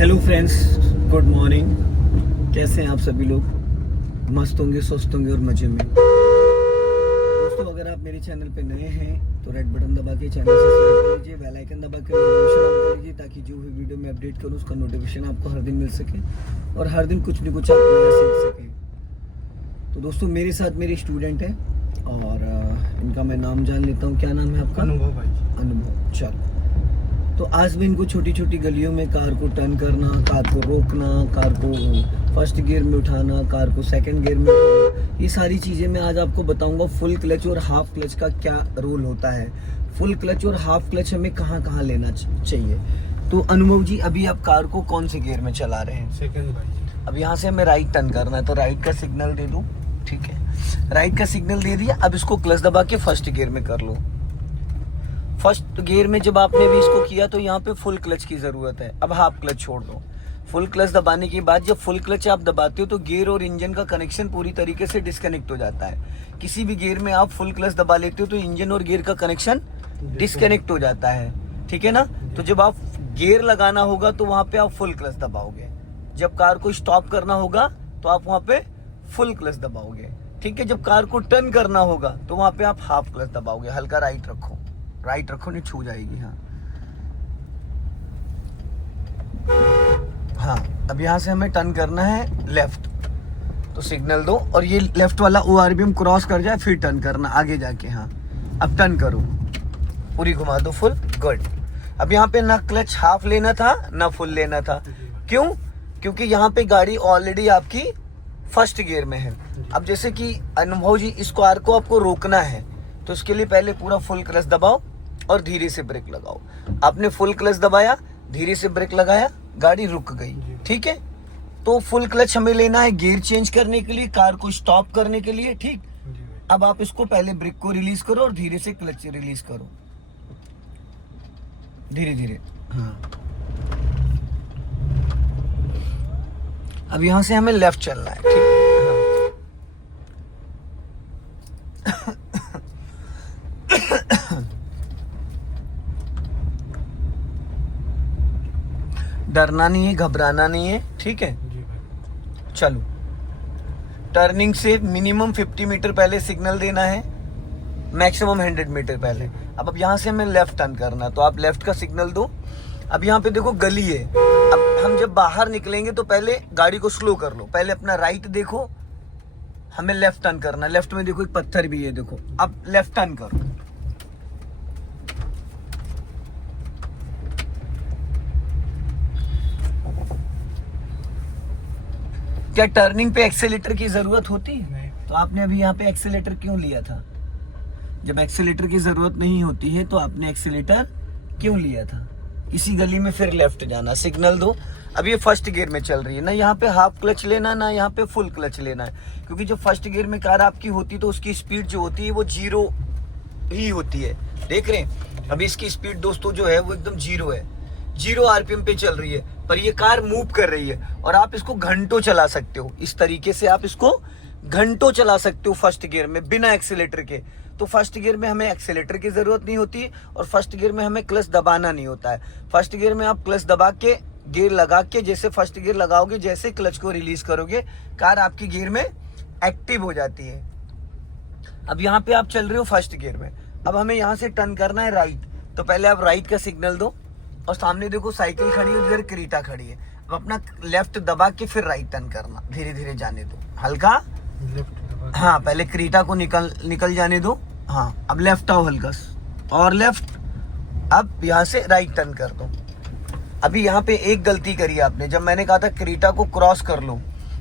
Hello friends, good morning. कैसे हैं आप सभी लोग? मस्त होंगे, स्वस्थ होंगे और मजे में। दोस्तों, अगर आप मेरे चैनल पे नए हैं तो रेड बटन दबा के चैनल सब्सक्राइब कर लीजिए, बेल आइकन दबा के नोटिफिकेशन ऑन कर लीजिए ताकि जो भी वीडियो मैं अपडेट करूं उसका नोटिफिकेशन आपको हर दिन मिल सके और हर दिन कुछ न कुछ आप नया सीख सके। तो दोस्तों, मेरे साथ मेरे स्टूडेंट हैं और इनका मैं नाम जान लेता हूँ। क्या नाम है आपका? अनुभव भाई। अनुभव। चलो, तो आज मैं इनको छोटी छोटी गलियों में कार को टर्न करना, कार को रोकना, कार को फर्स्ट गियर में उठाना, कार को सेकंड गियर में उठाना, ये सारी चीज़ें मैं आज आपको बताऊंगा। फुल क्लच और हाफ क्लच का क्या रोल होता है, फुल क्लच और हाफ क्लच हमें कहाँ कहाँ लेना चाहिए। तो अनुभव जी, अभी आप कार को कौन से गियर में चला रहे हैं? सेकंड भाई। अब यहाँ से हमें राइट टर्न करना है, तो राइट का सिग्नल दे दूँ। ठीक है, राइट का सिग्नल दे दिया। अब इसको क्लच दबा के फर्स्ट गियर में कर लो। फर्स्ट गियर में जब आपने भी इसको किया तो यहाँ पे फुल क्लच की जरूरत है। अब हाफ क्लच छोड़ दो। फुल क्लच दबाने के बाद जब फुल क्लच आप दबाते हो तो गियर और इंजन का कनेक्शन पूरी तरीके से डिस्कनेक्ट हो जाता है। किसी भी गियर में आप फुल क्लच दबा लेते हो तो इंजन और गियर का कनेक्शन डिस्कनेक्ट हो जाता है। ठीक है ना? तो जब आप गियर लगाना होगा तो वहां पे आप फुल क्लच दबाओगे। जब कार को स्टॉप करना होगा तो आप वहां पे फुल क्लच दबाओगे। ठीक है, जब कार को टर्न करना होगा तो वहां पे आप हाफ क्लच दबाओगे। हल्का राइट रखो, राइट रखो, नहीं छू जाएगी। हाँ, अब यहाँ से हमें टर्न करना है लेफ्ट, तो सिग्नल दो और ये लेफ्ट वाला ORBM क्रॉस कर जाए फिर टर्न करना आगे जाके। हाँ, अब टर्न करो, पूरी घुमा दो फुल। गुड। अब यहाँ पे ना क्लच हाफ लेना था ना फुल लेना था। क्यों? क्योंकि यहाँ पे गाड़ी ऑलरेडी आपकी फर्स्ट गियर में है। अब जैसे कि अनुभव जी, इस कार को आपको रोकना है तो इसके लिए पहले पूरा फुल क्लच दबाओ और धीरे से ब्रेक लगाओ। आपने फुल क्लच दबाया, धीरे से ब्रेक लगाया, गाड़ी रुक गई। ठीक है, तो फुल क्लच हमें लेना है गियर चेंज करने के लिए, कार को स्टॉप करने के लिए। ठीक, अब आप इसको पहले ब्रेक को रिलीज करो और धीरे से क्लच रिलीज करो, धीरे धीरे। हाँ, अब यहां से हमें लेफ्ट चलना है। ठीक, डरना नहीं है, घबराना नहीं है। ठीक है, चलो। टर्निंग से मिनिमम 50 मीटर पहले सिग्नल देना है, मैक्सिमम 100 मीटर पहले। अब यहाँ से हमें लेफ्ट टर्न करना, तो आप लेफ्ट का सिग्नल दो। अब यहाँ पे देखो गली है। अब हम जब बाहर निकलेंगे तो पहले गाड़ी को स्लो कर लो, पहले अपना राइट देखो, हमें लेफ्ट टर्न करना। लेफ्ट में देखो एक पत्थर भी है, देखो। अब लेफ्ट टर्न करो। क्या टर्निंग पे एक्सेलेटर की जरूरत होती है? नहीं। तो आपने अभी यहाँ पे एक्सेलेटर क्यों लिया था? जब एक्सेलेटर की जरूरत नहीं होती है तो आपने एक्सेलेटर क्यों लिया था? इसी गली में फिर लेफ्ट जाना, सिग्नल दो। अब ये फर्स्ट गियर में चल रही है ना, यहाँ पे हाफ क्लच लेना ना यहाँ पे फुल क्लच लेना है, क्योंकि जब फर्स्ट गियर में कार आपकी होती है तो उसकी स्पीड जो होती है वो 0 ही होती है। देख रहे हैं? अभी इसकी स्पीड दोस्तों जो है वो एकदम 0 है, 0 RPM पे चल रही है, पर ये कार मूव कर रही है और आप इसको घंटों चला सकते हो। इस तरीके से आप इसको घंटों चला सकते हो फर्स्ट गियर में बिना एक्सीलेटर के। तो फर्स्ट गियर में हमें एक्सीलेटर की जरूरत नहीं होती और फर्स्ट गियर में हमें क्लच दबाना नहीं होता है। फर्स्ट गियर में आप क्लच दबा के गियर लगा के, जैसे फर्स्ट गियर लगाओगे, जैसे क्लच को रिलीज करोगे, कार आपकी गियर में एक्टिव हो जाती है। अब यहाँ पे आप चल रहे हो फर्स्ट गियर में। अब हमें यहाँ से टर्न करना है राइट, तो पहले आप राइट का सिग्नल दो और सामने देखो साइकिल खड़ी है, उधर क्रीटा खड़ी है। अब अपना लेफ्ट दबा के फिर राइट टर्न करना, धीरे धीरे जाने दो, हल्का। हाँ, पहले क्रीटा को निकल जाने दो। हाँ, अब लेफ्ट आओ हल्का और लेफ्ट। अब यहाँ से राइट टर्न कर दो। अभी यहाँ पे एक गलती करी आपने, जब मैंने कहा था क्रीटा को क्रॉस कर लो,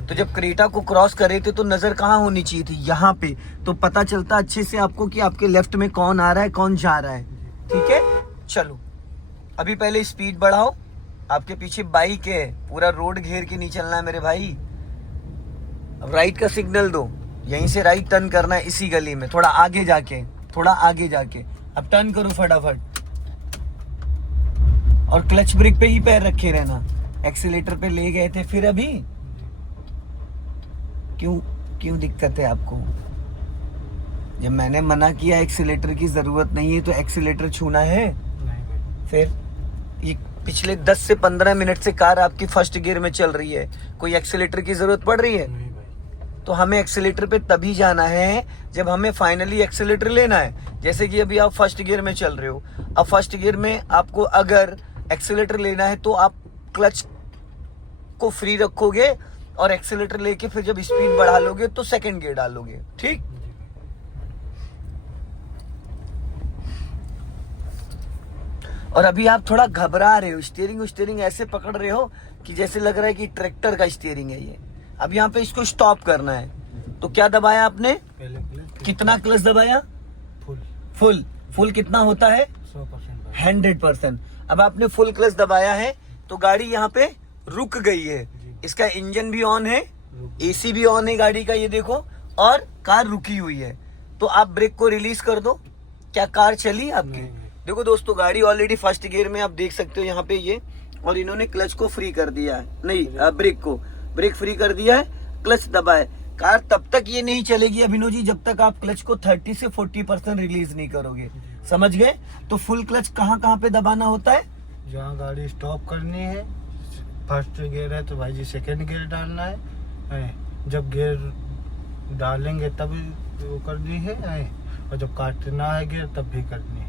तो जब क्रीटा को क्रॉस कर रहे थे तो नजर कहाँ होनी चाहिए थी? यहाँ पे, तो पता चलता अच्छे से आपको कि आपके लेफ्ट में कौन आ रहा है, कौन जा रहा है। ठीक है, चलो। अभी पहले स्पीड बढ़ाओ, आपके पीछे बाइक है, पूरा रोड घेर के नहीं चलना है मेरे भाई। अब राइट का सिग्नल दो, यहीं से राइट टर्न करना है इसी गली में, थोड़ा आगे जाके, थोड़ा आगे जाके। अब टर्न करो फटाफट और क्लच ब्रेक पे ही पैर रखे रहना। एक्सीलेटर पे ले गए थे, फिर अभी क्यों दिक्कत है आपको? जब मैंने मना किया एक्सीलेटर की जरूरत नहीं है तो एक्सीलेटर छूना है? नहीं। फिर ये पिछले 10 से 15 मिनट से कार आपकी फर्स्ट गियर में चल रही है, कोई एक्सीलेटर की जरूरत पड़ रही है? नहीं भाई। तो हमें एक्सीलेटर पे तभी जाना है जब हमें फाइनली एक्सीलेटर लेना है। जैसे कि अभी आप फर्स्ट गियर में चल रहे हो, अब फर्स्ट गियर में आपको अगर एक्सीलेटर लेना है तो आप क्लच को फ्री रखोगे और एक्सीलेटर लेके फिर जब स्पीड बढ़ा लोगे तो सेकंड गियर डालोगे, ठीक? और अभी आप थोड़ा घबरा रहे हो, स्टीयरिंग ऐसे पकड़ रहे हो कि जैसे लग रहा है कि ट्रैक्टर का स्टीयरिंग है ये। अब यहाँ पे इसको स्टॉप करना है, तो क्या दबाया आपने? पहले क्लच। कितना क्लच दबाया? फुल कितना होता है? 100%। 100%। अब आपने फुल क्लच दबाया है तो गाड़ी यहाँ पे रुक गई है। इसका इंजन भी ऑन है, एसी भी ऑन है गाड़ी का, ये देखो, और कार रुकी हुई है। तो आप ब्रेक को रिलीज कर दो, क्या कार चली आपकी? नहीं। देखो दोस्तों, गाड़ी ऑलरेडी फर्स्ट गियर में, आप देख सकते हो यहाँ पे ये, और इन्होंने क्लच को फ्री कर दिया है, नहीं ब्रेक फ्री कर दिया है, क्लच दबाए। कार तब तक ये नहीं चलेगी अभिनव जी जब तक आप क्लच को 30 से 40% रिलीज नहीं करोगे, समझ गए? तो फुल क्लच कहाँ पे दबाना होता है? जहाँ गाड़ी स्टॉप करनी है, फर्स्ट गियर है तो भाई जी सेकंड गियर डालना है। जब गियर डालेंगे तब वो करनी है, और जब काटना है गियर तब भी करनी है।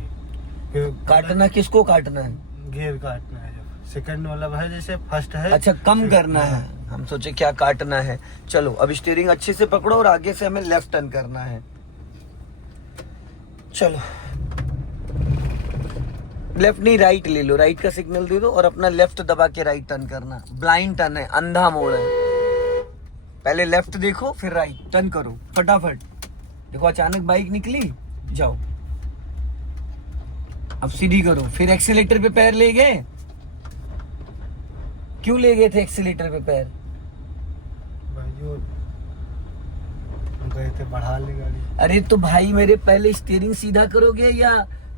काटना किसको काटना है? गियर काटना है जब सेकंड वाला है, जैसे फर्स्ट है। अच्छा, कम करना है, हम सोचे क्या काटना है। चलो अब स्टीयरिंग अच्छे से पकड़ो और आगे से हमें लेफ्ट टर्न करना है। चलो लेफ्ट नहीं, राइट ले लो, राइट का सिग्नल दे दो और अपना लेफ्ट दबा के राइट टर्न करना। ब्लाइंड टर्न है, अंधा मोड़ है। पहले लेफ्ट देखो फिर राइट टर्न करो फटाफट। देखो अचानक बाइक निकली, जाओ। अब सीधी करो, फिर एक्सीलेटर पे पैर ले गए। क्यों ले गए थे एक्सीलेटर पे पैर? भाई जी गए थे बढ़ा ले गाड़ी। अरे तो भाई मेरे, पहले स्टीयरिंग सीधा करोगे या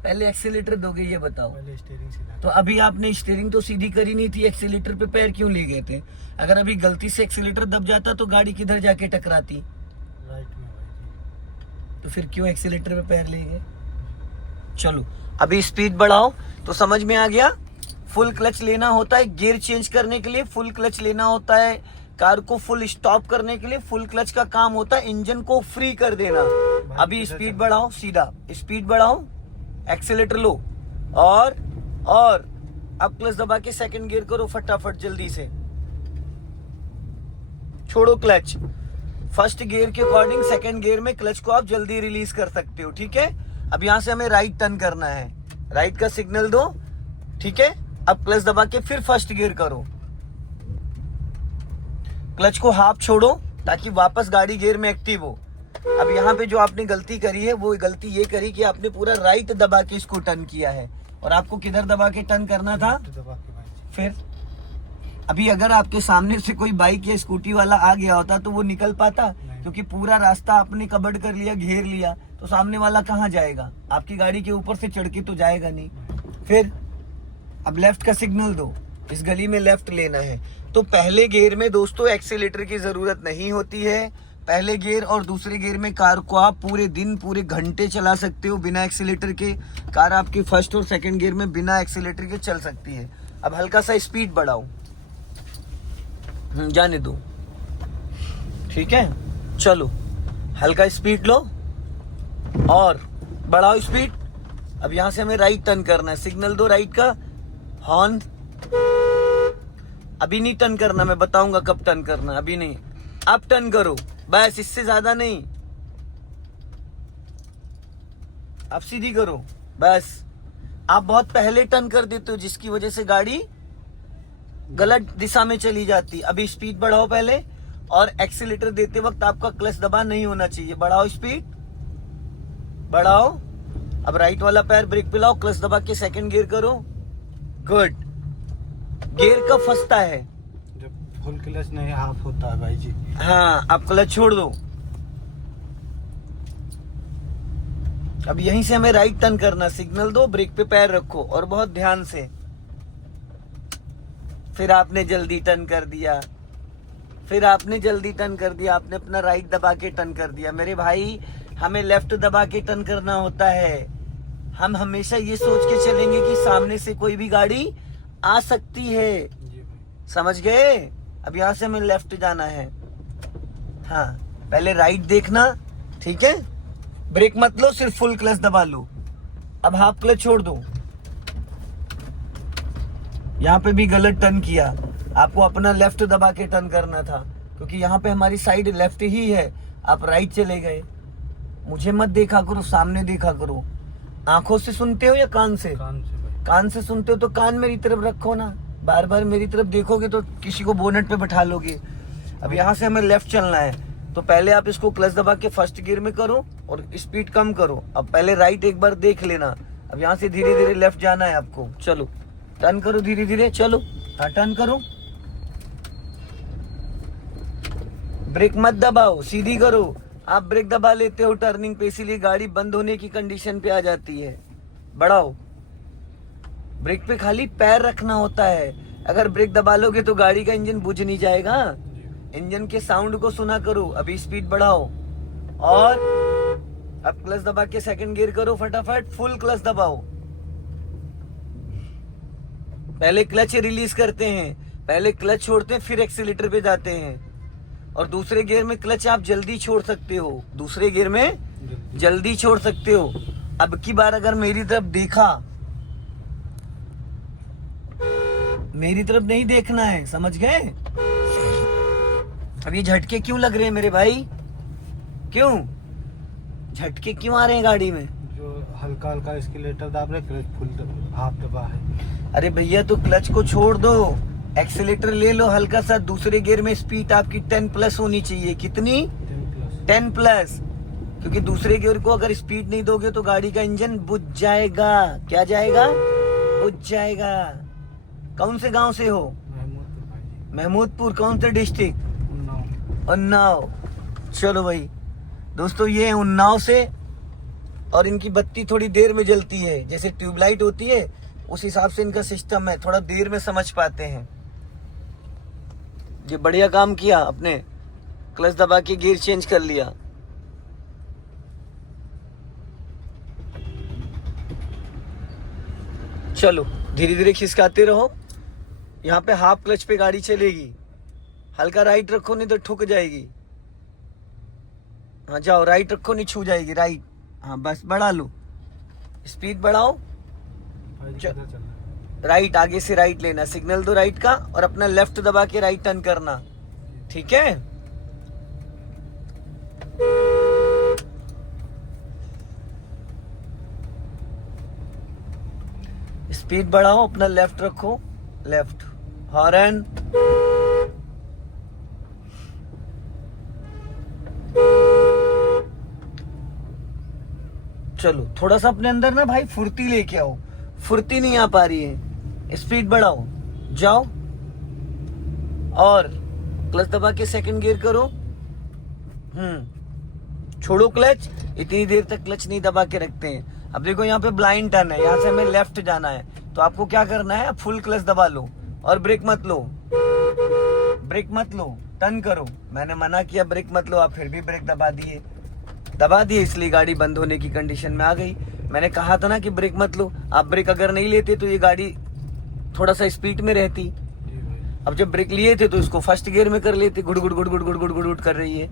पहले एक्सीलेटर दोगे, ये बताओ। पहले स्टीयरिंग सीधा। तो अभी आपने स्टीयरिंग तो सीधी करी नहीं थी, एक्सीलेटर पे पैर क्यों ले गए थे? अगर अभी गलती से एक्सीलेटर दब जाता तो गाड़ी किधर जाके टकराती? राइट में भाई जी। तो फिर क्यों एक्सीलेटर पे पैर ले गए? चलो अभी स्पीड बढ़ाओ तो समझ में आ गया। फुल क्लच लेना होता है गियर चेंज करने के लिए, फुल क्लच लेना होता है कार को फुल स्टॉप करने के लिए, फुल क्लच का काम होता है इंजन को फ्री कर देना। अभी स्पीड बढ़ाओ, सीधा स्पीड बढ़ाओ, एक्सीलेटर लो और अब क्लच दबा के सेकंड गियर करो फटाफट जल्दी से। छोड़ो क्लच, फर्स्ट गियर के अकॉर्डिंग सेकंड गियर में क्लच को आप जल्दी रिलीज कर सकते हो, ठीक है? अब यहां से हमें राइट टर्न करना है, राइट का सिग्नल दो, ठीक है? अब क्लच दबा के फिर फर्स्ट गियर करो, क्लच को हाफ छोड़ो ताकि वापस गाड़ी गियर में एक्टिव हो। अब यहाँ पे जो आपने गलती करी है वो गलती ये करी कि आपने पूरा राइट दबा के इसको टर्न किया है, और आपको किधर दबा के टर्न करना था? दबा के भाई जी। फिर अभी अगर आपके सामने से कोई बाइक या स्कूटी वाला आ गया होता तो वो निकल पाता? क्योंकि पूरा रास्ता आपने कवर्ड कर लिया, घेर लिया, तो सामने वाला कहाँ जाएगा? आपकी गाड़ी के ऊपर से चढ़ के तो जाएगा नहीं। फिर अब लेफ्ट का सिग्नल दो, इस गली में लेफ्ट लेना है। तो पहले गियर में दोस्तों एक्सीलेटर की जरूरत नहीं होती है। पहले गियर और दूसरे गियर में कार को आप पूरे दिन, पूरे घंटे चला सकते हो बिना एक्सीलेटर के। कार आपकी फर्स्ट और सेकंड गियर में बिना एक्सीलेटर के चल सकती है। अब हल्का सा स्पीड बढ़ाओ, जाने दो, ठीक है? चलो हल्का स्पीड लो और बढ़ाओ स्पीड। अब यहां से हमें राइट टर्न करना है, सिग्नल दो राइट का, हॉर्न। अभी नहीं टर्न करना, मैं बताऊंगा कब टर्न करना, अभी नहीं। अब टर्न करो बस, इससे ज्यादा नहीं। अब सीधी करो बस। आप बहुत पहले टर्न कर देते हो जिसकी वजह से गाड़ी गलत दिशा में चली जाती। अभी स्पीड बढ़ाओ पहले, और एक्सीलेटर देते वक्त आपका क्लच दबा नहीं होना चाहिए। बढ़ाओ स्पीड, बढ़ाओ। अब राइट वाला पैर ब्रेक पे लाओ, क्लच दबा के सेकंड गियर करो। गुड। गियर कब फंसता है? जब फुल क्लच नहीं हाफ होता है भाई जी। हाँ, अब क्लच छोड़ दो। अब यहीं से हमें राइट टर्न करना, सिग्नल दो, ब्रेक पे पैर रखो और बहुत ध्यान से। फिर आपने जल्दी टर्न कर दिया, आपने अपना राइट दबा के टर्न कर दिया। मेरे भाई, हमें लेफ्ट दबा के टर्न करना होता है। हम हमेशा ये सोच के चलेंगे कि सामने से कोई भी गाड़ी आ सकती है, जी भाई। समझ गए। अब यहाँ से हमें लेफ्ट जाना है। हाँ, पहले राइट देखना, ठीक है। ब्रेक मत लो, सिर्फ फुल क्लच दबा लो। अब हाफ क्लच छोड़ दो। यहाँ पे भी गलत टर्न किया, आपको अपना लेफ्ट दबा के टर्न करना था, क्योंकि यहाँ पे हमारी साइड लेफ्ट ही है। आप राइट चले गए। मुझे मत देखा करो, सामने देखा करो। आंखों से सुनते हो या कान से? कान से भाई। कान से सुनते हो तो कान मेरी तरफ रखो ना। बार बार मेरी तरफ देखोगे तो किसी को बोनट पे बैठा लोगे। अब यहाँ से हमें लेफ्ट चलना है, तो पहले आप इसको क्लच दबा के फर्स्ट गियर में करो और स्पीड कम करो। अब पहले राइट एक बार देख लेना। अब यहाँ से धीरे धीरे लेफ्ट जाना है आपको। चलो टर्न करो धीरे धीरे, चलो। हाँ, टर्न करो, ब्रेक मत दबाओ, सीधी करो। आप ब्रेक दबा लेते हो टर्निंग पे, इसीलिए गाड़ी बंद होने की कंडीशन पे आ जाती है। बढ़ाओ, ब्रेक पे खाली पैर रखना होता है। अगर ब्रेक दबा लोगे तो गाड़ी का इंजन बुझ नहीं जाएगा। इंजन के साउंड को सुना करो। अभी स्पीड बढ़ाओ और अब क्लच दबा के सेकंड गियर करो फटाफट, फुल क्लच दबाओ। पहले क्लच रिलीज करते हैं, पहले क्लच छोड़ते हैं, फिर एक्सीलेटर पे जाते हैं। और दूसरे गियर में क्लच आप जल्दी छोड़ सकते हो, दूसरे गियर में जल्दी छोड़ सकते हो। अब की बार अगर मेरी तरफ देखा, मेरी तरफ नहीं देखना है, समझ गए। अब ये झटके क्यों लग रहे हैं मेरे भाई? क्यों झटके क्यों आ रहे हैं गाड़ी में? जो हल्का हल्का एस्केलेटर दाब रहे, क्लच फुल हाफ दबा है। अरे भैया, तो क्लच को छोड़ दो, एक्सीलेटर ले लो हल्का सा। दूसरे गियर में स्पीड आपकी 10+ होनी चाहिए। कितनी? 10+। क्योंकि दूसरे गियर को अगर स्पीड नहीं दोगे तो गाड़ी का इंजन बुझ जाएगा। क्या जाएगा? बुझ जाएगा। कौन से गांव से हो? महमूदपुर भाई। महमूदपुर। कौन से डिस्ट्रिक्ट? उन्नाव। उन्नाव। चलो भाई दोस्तों, ये है उन्नाव से। और इनकी बत्ती थोड़ी देर में जलती है, जैसे ट्यूबलाइट होती है उस हिसाब से इनका सिस्टम है, थोड़ा देर में समझ पाते हैं। ये बढ़िया काम किया, अपने क्लच दबा के गियर चेंज कर लिया। चलो धीरे धीरे खिसकाते रहो। यहाँ पे हाफ क्लच पे गाड़ी चलेगी। हल्का राइट रखो, नहीं तो ठुक जाएगी। हाँ जाओ, राइट रखो, नहीं छू जाएगी। राइट, हाँ बस बढ़ा लो, स्पीड बढ़ाओ। भाई किधर चल रहा है? राइट, आगे से राइट लेना, सिग्नल दो राइट का और अपना लेफ्ट दबा के राइट टर्न करना, ठीक है। स्पीड बढ़ाओ, अपना लेफ्ट रखो, लेफ्ट हॉर्न। चलो थोड़ा सा अपने अंदर ना भाई फुर्ती लेके आओ, फुर्ती नहीं आ पा रही है। स्पीड बढ़ाओ, जाओ और क्लच दबा के सेकंड गियर करो। छोड़ो क्लच, इतनी देर तक क्लच नहीं दबा के रखते हैं। अब देखो यहाँ पे ब्लाइंड टर्न है, यहाँ से हमें लेफ्ट जाना है, तो आपको क्या करना है, फुल क्लच दबा लो और ब्रेक मत लो, ब्रेक मत लो, टर्न करो। मैंने मना किया ब्रेक मत लो, आप फिर भी ब्रेक दबा दिए, इसलिए गाड़ी बंद होने की कंडीशन में आ गई। मैंने कहा था ना कि ब्रेक मत लो। आप ब्रेक अगर नहीं लेते तो ये गाड़ी थोड़ा सा स्पीड में रहती। अब जब ब्रेक लिए थे तो इसको फर्स्ट गियर में कर लेते। गुड़ गुड़ गुड़ गुड़ गुड़ गुड़ गुड़ कर रही है।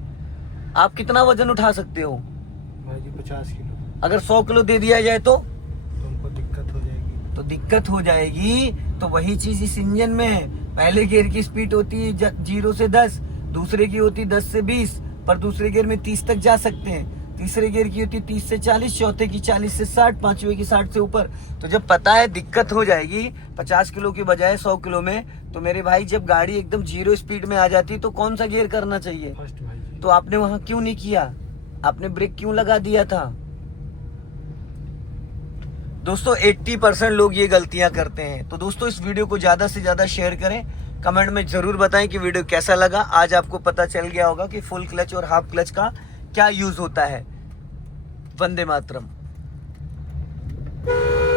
आप कितना वजन उठा सकते हो? भाई जी 50 किलो। अगर 100 किलो दे दिया जाए तो हमको दिक्कत हो जाएगी। तो दिक्कत हो जाएगी। तो वही चीज इस इंजन में है। पहले गियर की स्पीड होती है 0 से 10, दूसरे की होती 10 से 20, पर दूसरे गियर में 30 तक जा सकते हैं। तीसरे गियर की होती 30 से 40, चौथे की 40 से 60, पांचवे की 60 से ऊपर। तो जब पता है दिक्कत हो जाएगी 50 किलो की बजाय 100 किलो में, तो मेरे भाई जब गाड़ी एकदम 0 स्पीड में आ जाती तो कौन सा गियर करना चाहिए? फर्स्ट भाई जी। तो आपने वहां क्यों नहीं किया? आपने ब्रेक क्यों लगा दिया था? दोस्तों 80% लोग ये गलतियां करते हैं। तो दोस्तों इस वीडियो को ज्यादा से ज्यादा शेयर करें, कमेंट में जरूर बताएं कि वीडियो कैसा लगा। आज आपको पता चल गया होगा कि फुल क्लच और हाफ क्लच का क्या यूज होता है। वंदे मातरम।